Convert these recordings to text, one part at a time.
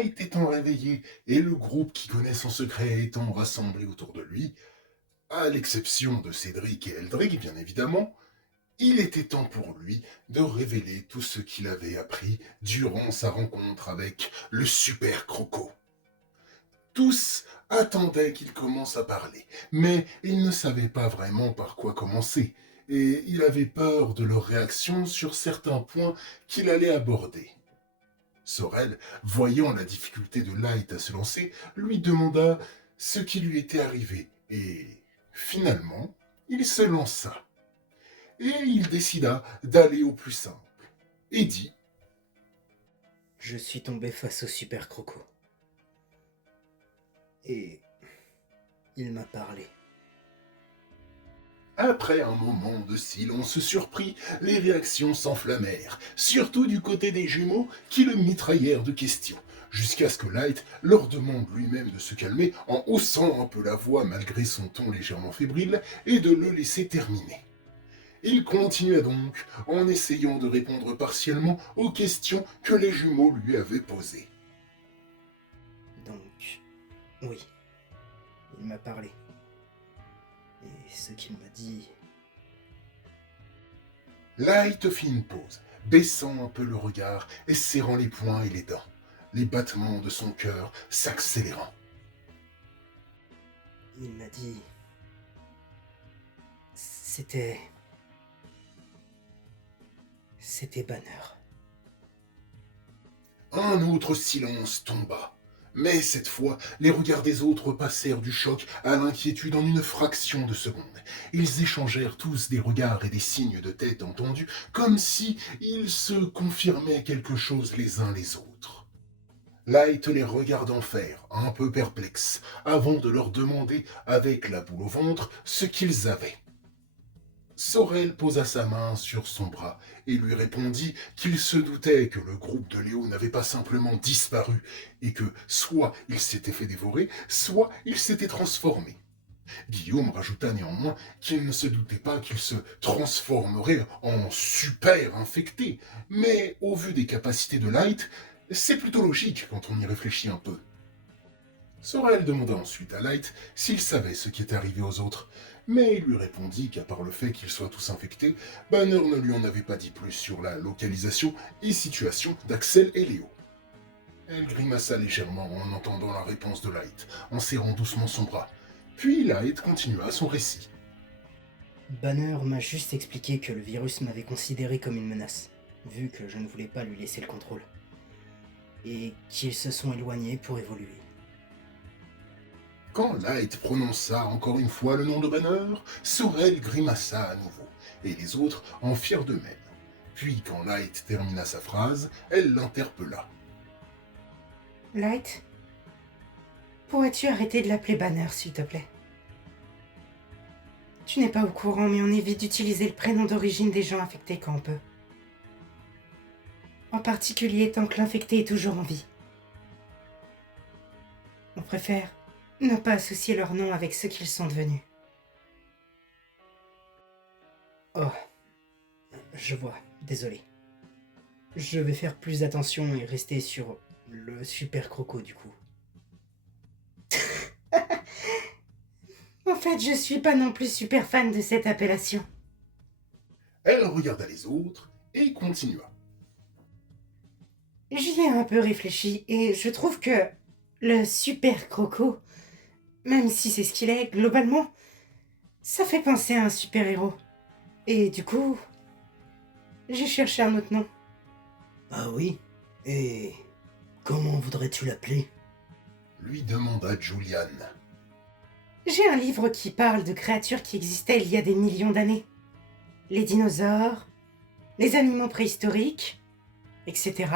Light étant réveillé et le groupe qui connaît son secret étant rassemblé autour de lui, à l'exception de Cédric et Eldrick bien évidemment, il était temps pour lui de révéler tout ce qu'il avait appris durant sa rencontre avec le Super Croco. Tous attendaient qu'il commence à parler, mais il ne savait pas vraiment par quoi commencer, et il avait peur de leur réaction sur certains points qu'il allait aborder. Sorel, voyant la difficulté de Light à se lancer, lui demanda ce qui lui était arrivé, et finalement, il se lança. Et il décida d'aller au plus simple, et dit Je suis tombé face au Super Croco. Et il m'a parlé. Après un moment de silence surpris, les réactions s'enflammèrent, surtout du côté des jumeaux qui le mitraillèrent de questions, jusqu'à ce que Light leur demande lui-même de se calmer en haussant un peu la voix malgré son ton légèrement fébrile et de le laisser terminer. Il continua donc en essayant de répondre partiellement aux questions que les jumeaux lui avaient posées. Donc, oui, il m'a parlé. Et ce qu'il m'a dit... Light fit une pause, baissant un peu le regard et serrant les poings et les dents, les battements de son cœur s'accélérant. Il m'a dit... C'était Banner. Un autre silence tomba. Mais cette fois, les regards des autres passèrent du choc à l'inquiétude en une fraction de seconde. Ils échangèrent tous des regards et des signes de tête entendus, comme si ils se confirmaient quelque chose les uns les autres. Light les regardant faire, un peu perplexe, avant de leur demander, avec la boule au ventre, ce qu'ils avaient. Sorel posa sa main sur son bras et lui répondit qu'il se doutait que le groupe de Léo n'avait pas simplement disparu et que soit il s'était fait dévorer, soit il s'était transformé. Guillaume rajouta néanmoins qu'il ne se doutait pas qu'il se transformerait en super infecté, mais au vu des capacités de Light, c'est plutôt logique quand on y réfléchit un peu. Sorel demanda ensuite à Light s'il savait ce qui était arrivé aux autres, mais il lui répondit qu'à part le fait qu'ils soient tous infectés, Banner ne lui en avait pas dit plus sur la localisation et situation d'Axel et Léo. Elle grimaça légèrement en entendant la réponse de Light, en serrant doucement son bras. Puis Light continua son récit. Banner m'a juste expliqué que le virus m'avait considéré comme une menace, vu que je ne voulais pas lui laisser le contrôle. Et qu'ils se sont éloignés pour évoluer. Quand Light prononça encore une fois le nom de Banner, Sorel grimaça à nouveau, et les autres en firent de même. Puis quand Light termina sa phrase, elle l'interpella. Light, pourrais-tu arrêter de l'appeler Banner, s'il te plaît? Tu n'es pas au courant, mais on évite d'utiliser le prénom d'origine des gens infectés quand on peut. En particulier tant que l'infecté est toujours en vie. On préfère ne pas associer leur nom avec ce qu'ils sont devenus. Oh, je vois, désolé. Je vais faire plus attention et rester sur le Super Croco du coup. En fait, je suis pas non plus super fan de cette appellation. Elle regarda les autres et continua. J'y ai un peu réfléchi et je trouve que le super croco, même si c'est ce qu'il est, globalement, ça fait penser à un super-héros. Et du coup, j'ai cherché un autre nom. Ah oui? Et comment voudrais-tu l'appeler? Lui demanda Julian. J'ai un livre qui parle de créatures qui existaient il y a des millions d'années. Les dinosaures, les animaux préhistoriques, etc.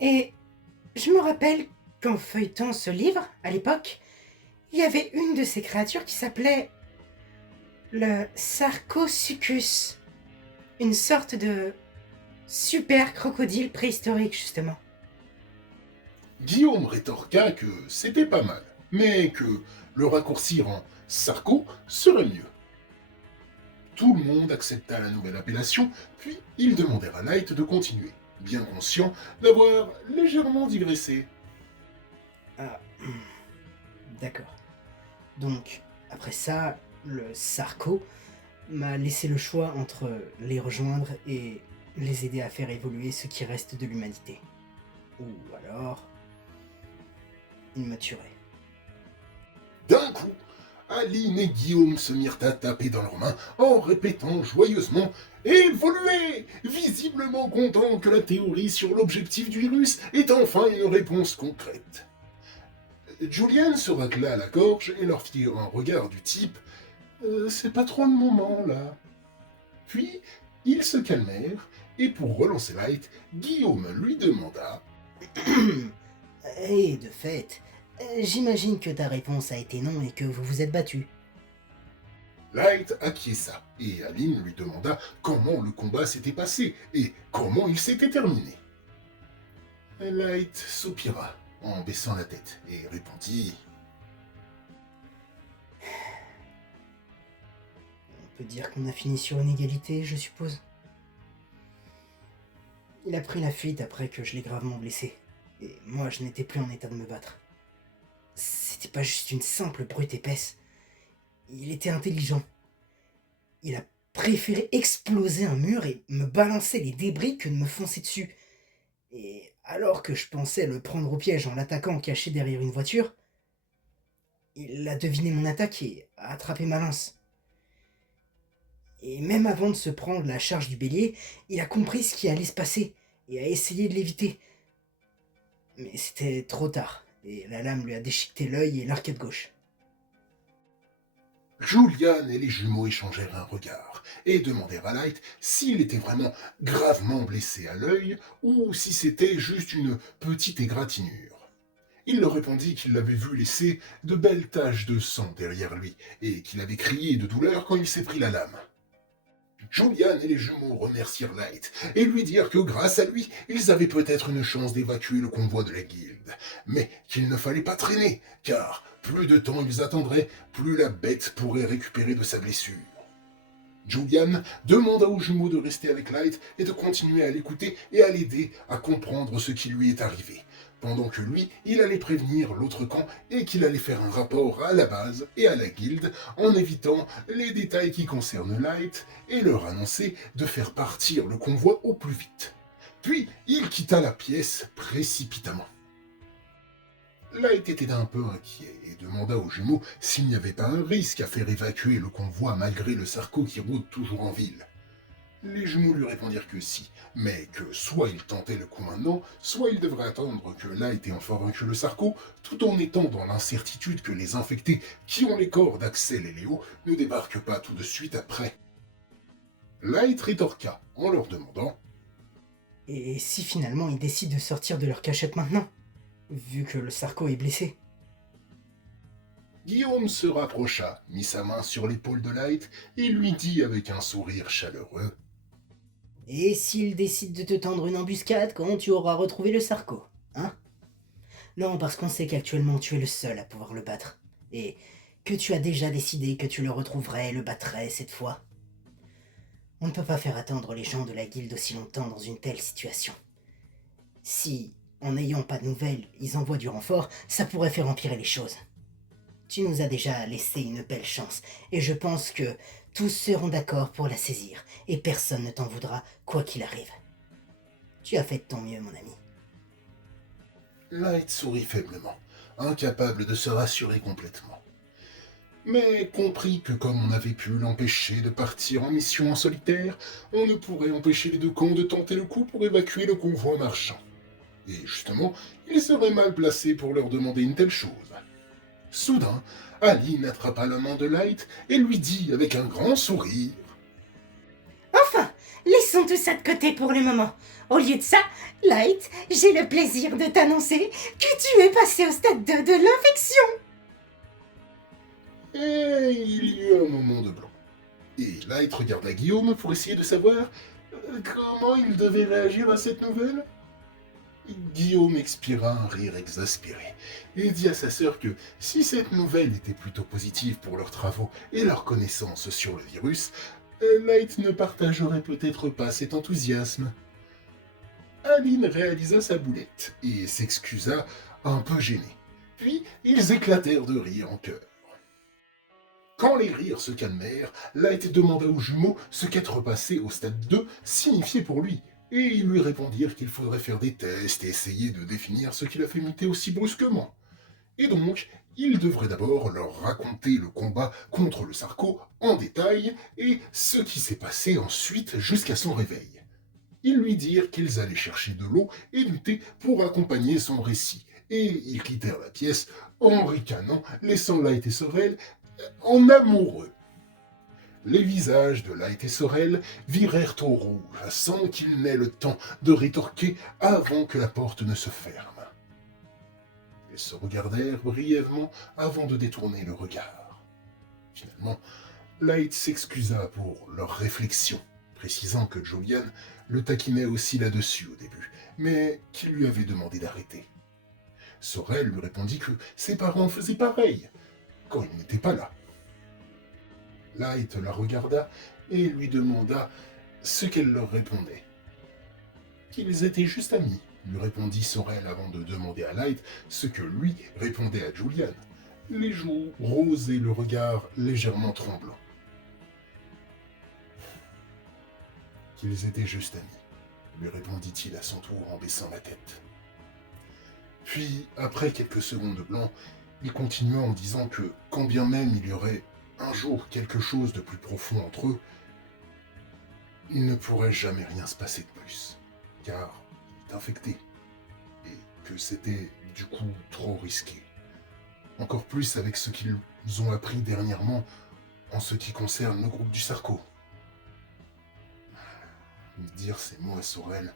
Et je me rappelle qu'en feuilletant ce livre, à l'époque, il y avait une de ces créatures qui s'appelait le Sarcosuchus. Une sorte de super crocodile préhistorique, justement. Guillaume rétorqua que c'était pas mal, mais que le raccourcir en Sarko serait mieux. Tout le monde accepta la nouvelle appellation, puis ils demandèrent à Light de continuer. bien conscient d'avoir légèrement digressé. Ah, d'accord. Donc, après ça, le Sarko m'a laissé le choix entre les rejoindre et les aider à faire évoluer ce qui reste de l'humanité. Ou alors, il m'a tué. D'un coup, Aline et Guillaume se mirent à taper dans leurs mains en répétant joyeusement « Évoluer !» visiblement contents que la théorie sur l'objectif du virus ait enfin une réponse concrète. Julian se racla la gorge et leur fit un regard du type « C'est pas trop le moment, là. » Puis, ils se calmèrent, et pour relancer Light, Guillaume lui demanda Et de fait, j'imagine que ta réponse a été non et que vous vous êtes battu. Light acquiesça, et Aline lui demanda comment le combat s'était passé et comment il s'était terminé. Light soupira en baissant la tête et répondit On peut dire qu'on a fini sur une égalité, je suppose. Il a pris la fuite après que je l'ai gravement blessé, et moi je n'étais plus en état de me battre. C'était pas juste une simple brute épaisse. Il était intelligent. Il a préféré exploser un mur et me balancer les débris que de me foncer dessus. Et alors que je pensais le prendre au piège en l'attaquant caché derrière une voiture, il a deviné mon attaque et a attrapé ma lance. Et même avant de se prendre la charge du bélier, il a compris ce qui allait se passer et a essayé de l'éviter. Mais c'était trop tard, et la lame lui a déchiqueté l'œil et l'arcade gauche. Julian et les jumeaux échangèrent un regard et demandèrent à Light s'il était vraiment gravement blessé à l'œil ou si c'était juste une petite égratignure. Il leur répondit qu'il l'avait vu laisser de belles taches de sang derrière lui et qu'il avait crié de douleur quand il s'est pris la lame. Julian et les jumeaux remercièrent Light et lui dirent que grâce à lui, ils avaient peut-être une chance d'évacuer le convoi de la guilde, mais qu'il ne fallait pas traîner, car plus de temps ils attendraient, plus la bête pourrait récupérer de sa blessure. Julian demanda aux jumeaux de rester avec Light et de continuer à l'écouter et à l'aider à comprendre ce qui lui est arrivé, pendant que lui, il allait prévenir l'autre camp et qu'il allait faire un rapport à la base et à la guilde en évitant les détails qui concernent Light et leur annoncer de faire partir le convoi au plus vite. Puis, il quitta la pièce précipitamment. Light était un peu inquiet et demanda aux jumeaux s'il n'y avait pas un risque à faire évacuer le convoi malgré le Sarko qui rôde toujours en ville. Les jumeaux lui répondirent que si, mais que soit il tentait le coup maintenant, soit il devrait attendre que Light ait enfin vaincu le Sarko, tout en étant dans l'incertitude que les infectés qui ont les corps d'Axel et Léo ne débarquent pas tout de suite après. Light rétorqua en leur demandant « Et si finalement ils décident de sortir de leur cachette maintenant, vu que le Sarko est blessé ?» Guillaume se rapprocha, mit sa main sur l'épaule de Light et lui dit avec un sourire chaleureux Et s'ils décident de te tendre une embuscade quand tu auras retrouvé le Sarko, hein? Non, parce qu'on sait qu'actuellement tu es le seul à pouvoir le battre, et que tu as déjà décidé que tu le retrouverais et le battrais cette fois. On ne peut pas faire attendre les gens de la guilde aussi longtemps dans une telle situation. Si, en n'ayant pas de nouvelles, ils envoient du renfort, ça pourrait faire empirer les choses. Tu nous as déjà laissé une belle chance, et je pense que tous seront d'accord pour la saisir, et personne ne t'en voudra, quoi qu'il arrive. Tu as fait de ton mieux, mon ami. Light sourit faiblement, incapable de se rassurer complètement. Mais comprit que comme on avait pu l'empêcher de partir en mission en solitaire, on ne pourrait empêcher les deux camps de tenter le coup pour évacuer le convoi marchand. Et justement, il serait mal placé pour leur demander une telle chose. Soudain, Aline attrapa la main de Light et lui dit avec un grand sourire Enfin, laissons tout ça de côté pour le moment. Au lieu de ça, Light, j'ai le plaisir de t'annoncer que tu es passé au stade 2 de l'infection. Et il y eut un moment de blanc. Et Light regarda Guillaume pour essayer de savoir comment il devait réagir à cette nouvelle. Guillaume expira un rire exaspéré et dit à sa sœur que si cette nouvelle était plutôt positive pour leurs travaux et leurs connaissances sur le virus, Light ne partagerait peut-être pas cet enthousiasme. Aline réalisa sa boulette et s'excusa un peu gêné. Puis ils éclatèrent de rire en chœur. Quand les rires se calmèrent, Light demanda aux jumeaux ce qu'être passé au stade 2 signifiait pour lui, et ils lui répondirent qu'il faudrait faire des tests et essayer de définir ce qui l'a fait muter aussi brusquement. Et donc, il devrait d'abord leur raconter le combat contre le Sarco en détail et ce qui s'est passé ensuite jusqu'à son réveil. Ils lui dirent qu'ils allaient chercher de l'eau et du thé pour accompagner son récit, et ils quittèrent la pièce en ricanant, laissant Light et Sorel en amoureux. Les visages de Light et Sorel virèrent au rouge sans qu'ils n'aient le temps de rétorquer avant que la porte ne se ferme. Ils se regardèrent brièvement avant de détourner le regard. Finalement, Light s'excusa pour leur réflexion, précisant que Julian le taquinait aussi là-dessus au début, mais qu'il lui avait demandé d'arrêter. Sorel lui répondit que ses parents faisaient pareil quand il n'était pas là. Light la regarda et lui demanda ce qu'elle leur répondait. Qu'ils étaient juste amis, lui répondit Sorel avant de demander à Light ce que lui répondait à Julian, les joues roses et le regard légèrement tremblant. Qu'ils étaient juste amis, lui répondit-il à son tour en baissant la tête. Puis, après quelques secondes de blanc, il continua en disant que, quand bien même il y aurait un jour quelque chose de plus profond entre eux, il ne pourrait jamais rien se passer de plus, car il est infecté, et que c'était du coup trop risqué. Encore plus avec ce qu'ils ont appris dernièrement en ce qui concerne le groupe du Sarco. Dire ces mots à Sorel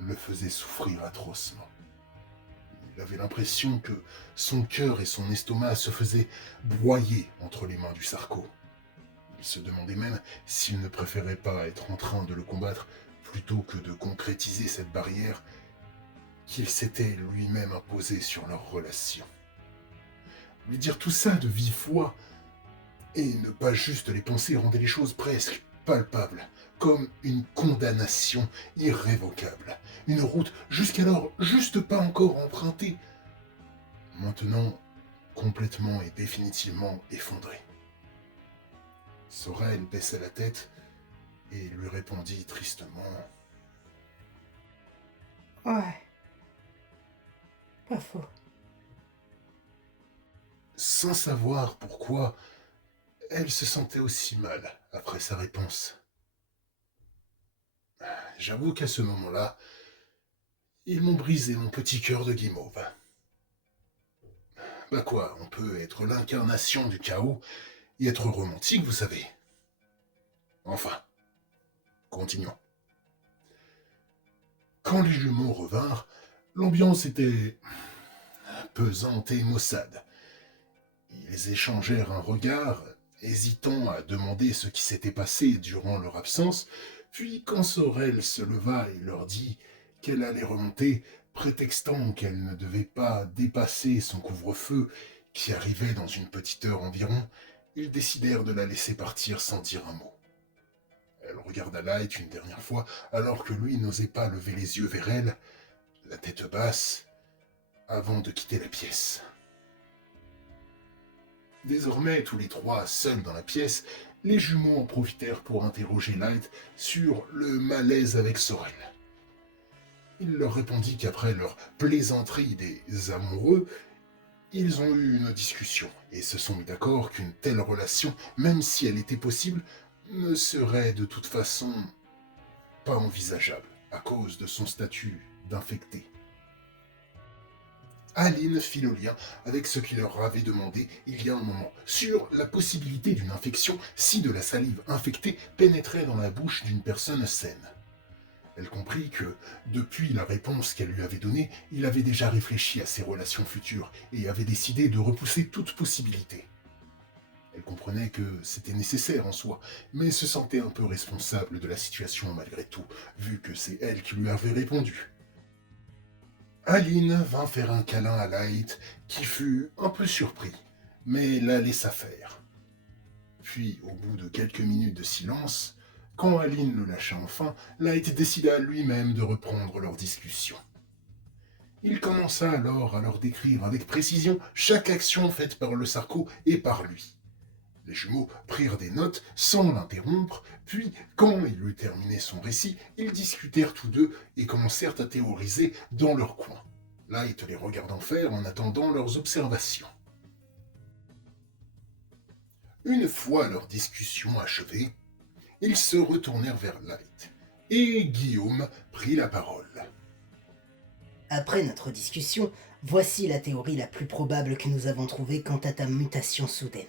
le faisait souffrir atrocement. Il avait l'impression que son cœur et son estomac se faisaient broyer entre les mains du Sarco. Il se demandait même s'il ne préférait pas être en train de le combattre plutôt que de concrétiser cette barrière qu'il s'était lui-même imposée sur leur relation. Lui dire tout ça de vive voix et ne pas juste les penser rendait les choses presque palpables, comme une condamnation irrévocable. Une route jusqu'alors juste pas encore empruntée, maintenant complètement et définitivement effondrée. Sorel baissa la tête et lui répondit tristement. Ouais. Pas faux. Sans savoir pourquoi, elle se sentait aussi mal après sa réponse. J'avoue qu'à ce moment-là, ils m'ont brisé mon petit cœur de guimauve. Bah quoi, on peut être l'incarnation du chaos et être romantique, vous savez. Enfin, continuons. Quand les jumeaux revinrent, l'ambiance était pesante et maussade. Ils échangèrent un regard, hésitant à demander ce qui s'était passé durant leur absence, puis quand Sorel se leva et leur dit qu'elle allait remonter, prétextant qu'elle ne devait pas dépasser son couvre-feu, qui arrivait dans une petite heure environ, ils décidèrent de la laisser partir sans dire un mot. Elle regarda Light une dernière fois, alors que lui n'osait pas lever les yeux vers elle, la tête basse, avant de quitter la pièce. Désormais, tous les trois, seuls dans la pièce, les jumeaux en profitèrent pour interroger Light sur le malaise avec Sorel. Il leur répondit qu'après leur plaisanterie des amoureux, ils ont eu une discussion et se sont mis d'accord qu'une telle relation, même si elle était possible, ne serait de toute façon pas envisageable à cause de son statut d'infecté. Aline fit le lien avec ce qu'il leur avait demandé il y a un moment, sur la possibilité d'une infection si de la salive infectée pénétrait dans la bouche d'une personne saine. Elle comprit que, depuis la réponse qu'elle lui avait donnée, il avait déjà réfléchi à ses relations futures et avait décidé de repousser toute possibilité. Elle comprenait que c'était nécessaire en soi, mais se sentait un peu responsable de la situation malgré tout, vu que c'est elle qui lui avait répondu. Aline vint faire un câlin à Light, qui fut un peu surpris, mais la laissa faire. Puis, au bout de quelques minutes de silence, Quand Aline le lâcha enfin, Light décida lui-même de reprendre leur discussion. Il commença alors à leur décrire avec précision chaque action faite par le Sarco et par lui. Les jumeaux prirent des notes sans l'interrompre, puis, quand il eut terminé son récit, ils discutèrent tous deux et commencèrent à théoriser dans leur coin, Light les regardant faire en attendant leurs observations. Une fois leur discussion achevée, ils se retournèrent vers Light, et Guillaume prit la parole. Après notre discussion, voici la théorie la plus probable que nous avons trouvée quant à ta mutation soudaine.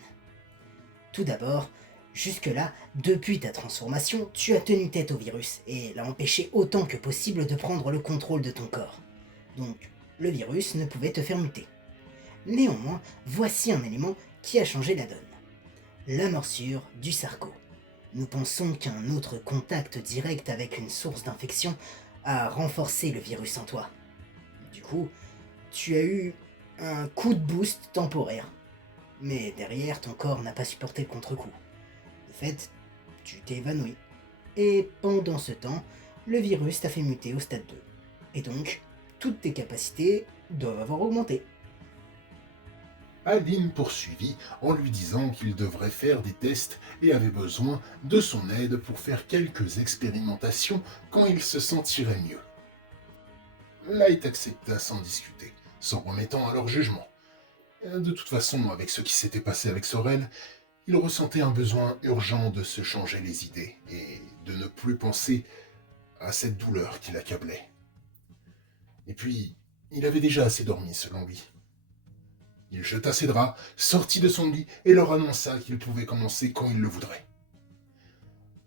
Tout d'abord, jusque-là, depuis ta transformation, tu as tenu tête au virus et l'as empêché autant que possible de prendre le contrôle de ton corps. Donc, le virus ne pouvait te faire muter. Néanmoins, voici un élément qui a changé la donne. La morsure du Sarco. Nous pensons qu'un autre contact direct avec une source d'infection a renforcé le virus en toi. Du coup, tu as eu un coup de boost temporaire. Mais derrière, ton corps n'a pas supporté le contre-coup. De fait, tu t'es évanoui. Et pendant ce temps, le virus t'a fait muter au stade 2. Et donc, toutes tes capacités doivent avoir augmenté. Aline poursuivit en lui disant qu'il devrait faire des tests et avait besoin de son aide pour faire quelques expérimentations quand il se sentirait mieux. Light accepta sans discuter, s'en remettant à leur jugement. De toute façon, avec ce qui s'était passé avec Sorel, il ressentait un besoin urgent de se changer les idées et de ne plus penser à cette douleur qui l'accablait. Et puis, il avait déjà assez dormi selon lui. Il jeta ses draps, sortit de son lit et leur annonça qu'il pouvait commencer quand il le voudrait.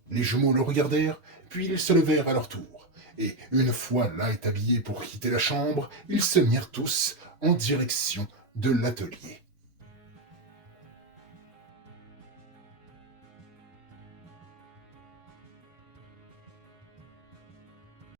Les jumeaux le regardèrent, puis ils se levèrent à leur tour, et une fois Light habillé pour quitter la chambre, ils se mirent tous en direction de l'atelier.